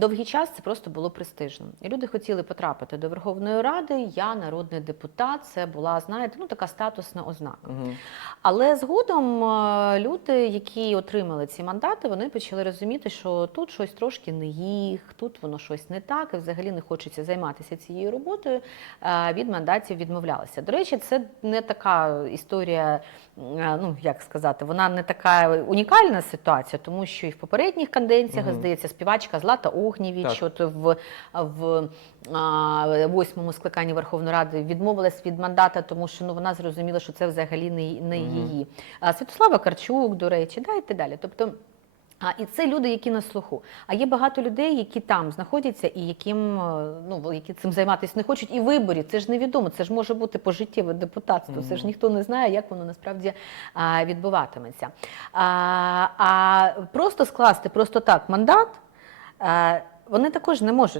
Довгий час це просто було престижно. І люди хотіли потрапити до Верховної Ради. Я народний депутат. Це була, знаєте, ну така статусна ознака. Мгм. Але згодом е, люди, які отримали ці мандати, вони почали розуміти, що тут щось трошки не їх, тут воно щось не так, і взагалі не хочеться займатися цією роботою. е, Від мандатів відмовлялися. До речі, це не така історія, е, ну як сказати, вона не така унікальна ситуація, тому що і в попередніх канденціях, Мгм. здається, співачка Злата Огнєвіч, от в, в а, восьмому скликанні Верховної Ради відмовилась від мандата, тому що ну вона зрозуміла, що це взагалі не, не її. А Святослава Карчук, до речі, да, і так далі. Тобто. А і це люди, які на слуху. А є багато людей, які там знаходяться і яким е, ну які цим займатися не хочуть. І виборів це ж невідомо. Це ж може бути пожиттєве депутатство. Це ж ніхто не знає, як воно насправді а, відбуватиметься. А, а просто скласти просто так мандат. Вони також не можуть.